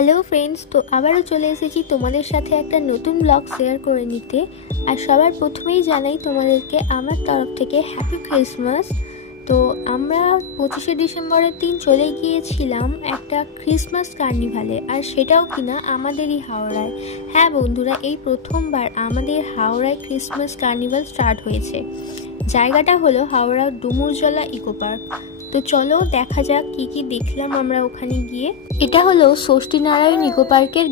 Hello friends, তো আবারও চলে এসেছি তোমাদের সাথে একটা নতুন ব্লগ শেয়ার করে নিতে। আর সবার প্রথমেই জানাই তোমাদেরকে আমার তরফ থেকে হ্যাপি ক্রিসমাস। তো আমরা 25শে ডিসেম্বরের দিন চলে গিয়েছিলাম একটা ক্রিসমাস কার্নিভালে, আর সেটাও কিনা আমাদেরই হাওড়ায়। হ্যাঁ বন্ধুরা, এই প্রথমবার আমাদের হাওড়ায় ক্রিসমাস কার্নিভাল স্টার্ট হয়েছে। জায়গাটা হলো হাওড়া ডুমুরজলা ইকো পার্ক। তো চলো দেখা যাক কি কি দেখলাম আমরা ওখানে গিয়ে। এটা হলো ষষ্ঠীনারায়ণ ইকো পার্কের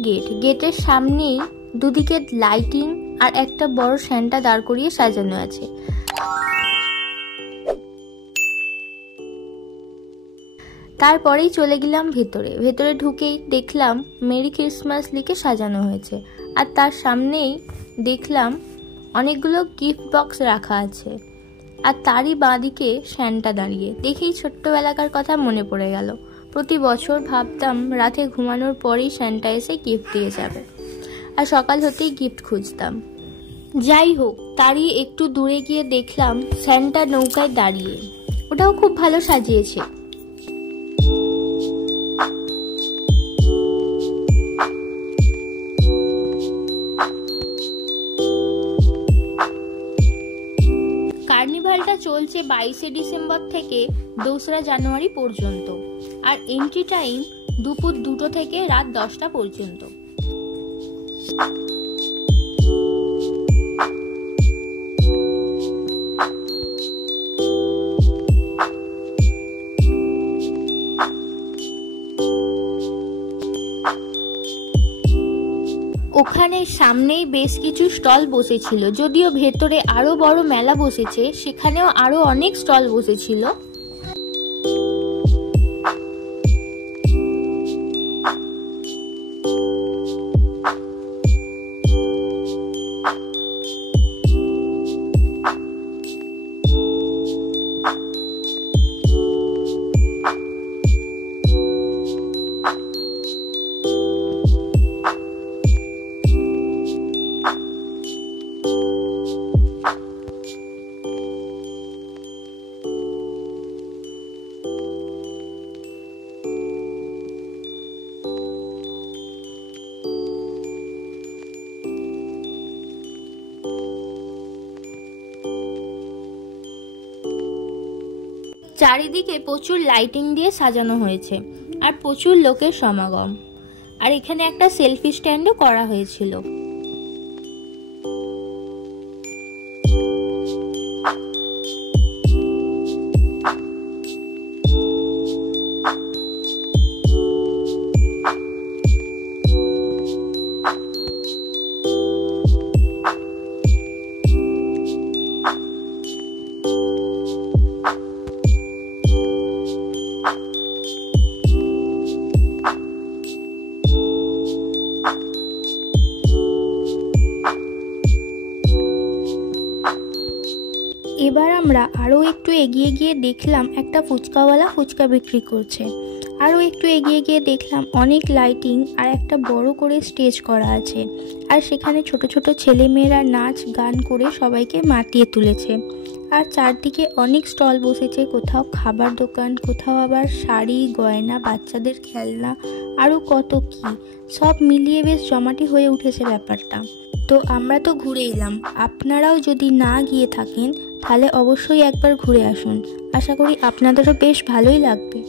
গেটের সামনেই দুদিকে লাইটিং আর একটা বড় স্যান্টা দাঁড় করিয়ে সাজানো আছে। তারপরেই চলে গেলাম ভেতরে ঢুকেই দেখলাম মেরি ক্রিসমাস লিখে সাজানো হয়েছে, আর তার সামনেই দেখলাম অনেকগুলো গিফট বক্স রাখা আছে, আর তারই বাঁদিকে স্যান্টা দাঁড়িয়ে। দেখেই ছোট্টবেলাকার কথা মনে পড়ে গেল। প্রতি বছর ভাবতাম রাতে ঘুমানোর পরেই স্যান্টা এসে গিফট দিয়ে যাবে, আর সকাল হতেই গিফট খুঁজতাম। যাই হোক, তারই একটু দূরে গিয়ে দেখলাম স্যান্টা নৌকায় দাঁড়িয়ে, ওটাও খুব ভালো সাজিয়েছে। কার্নিভালটা চলছে 22শে ডিসেম্বর থেকে 2রা জানুয়ারি পর্যন্ত, আর এন্ট্রি টাইম দুপুর 2টো থেকে রাত 10টা পর্যন্ত। ওখানে সামনেই বেশ কিছু স্টল বসেছিল, যদিও ভেতরে আরো বড় মেলা বসেছে, সেখানেও আরো অনেক স্টল বসেছিল। চারিদিকে প্রচুর লাইটিং দিয়ে সাজানো হয়েছে, আর প্রচুর লোকের সমাগম। আর এখানে একটা সেলফি স্ট্যান্ডও করা হয়েছিল। এবার আমরা আরও একটু এগিয়ে গিয়ে দেখলাম একটা ফুচকাওয়ালা ফুচকা বিক্রি করছে। আরও একটু এগিয়ে গিয়ে দেখলাম অনেক লাইটিং আর একটা বড় করে স্টেজ করা আছে, আর সেখানে ছোট ছোট ছেলেমেয়েরা নাচ গান করে সবাইকে মাতিয়ে তুলেছে। আর চারদিকে অনেক স্টল বসেছে, কোথাও খাবার দোকান, কোথাও আবার শাড়ি গয়না, বাচ্চাদের খেলনা, আরও কত কি, সব মিলিয়ে বেশ জমাটি হয়ে উঠেছে ব্যাপারটা। তো আমরা তো ঘুরে এলাম, আপনারাও যদি না গিয়ে থাকেন তাহলে অবশ্যই একবার ঘুরে আসুন। আশা করি আপনাদেরও বেশ ভালোই লাগবে।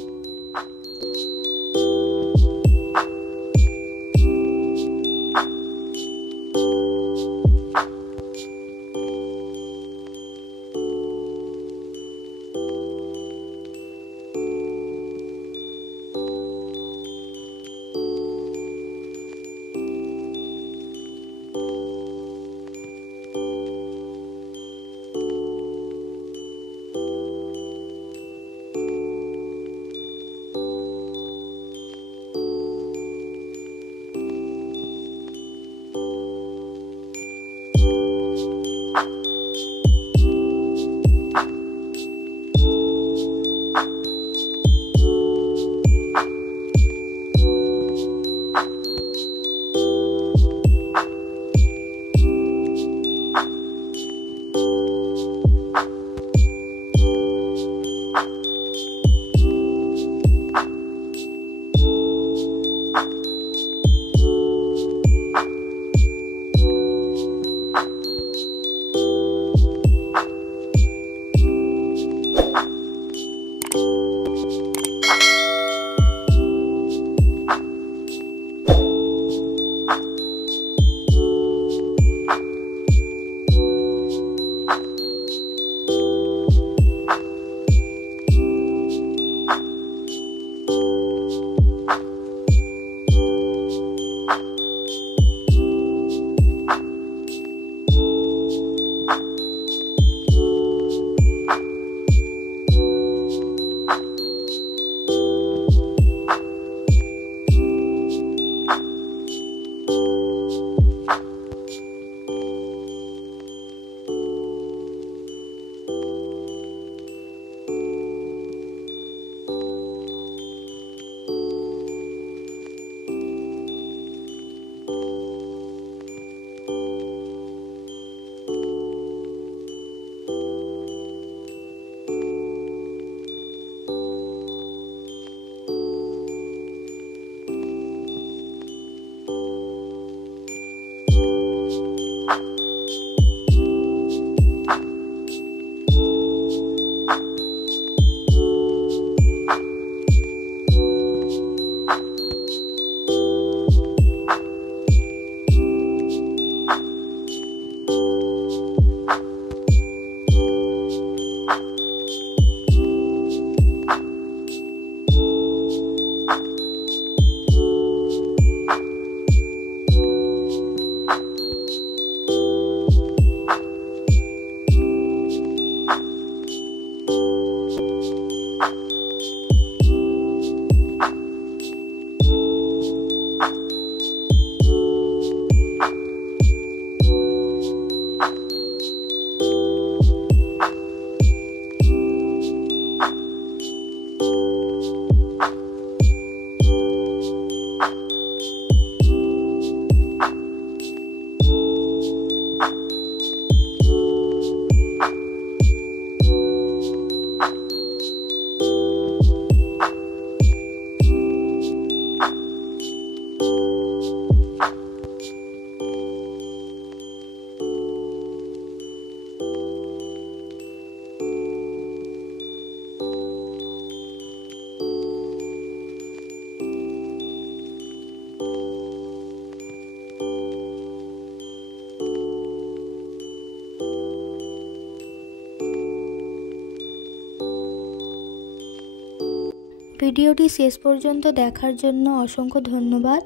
ভিডিওটি শেষ পর্যন্ত দেখার জন্য অসংখ্য ধন্যবাদ।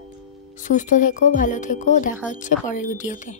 সুস্থ থেকো, ভালো থেকো, দেখা হচ্ছে পরের ভিডিওতে।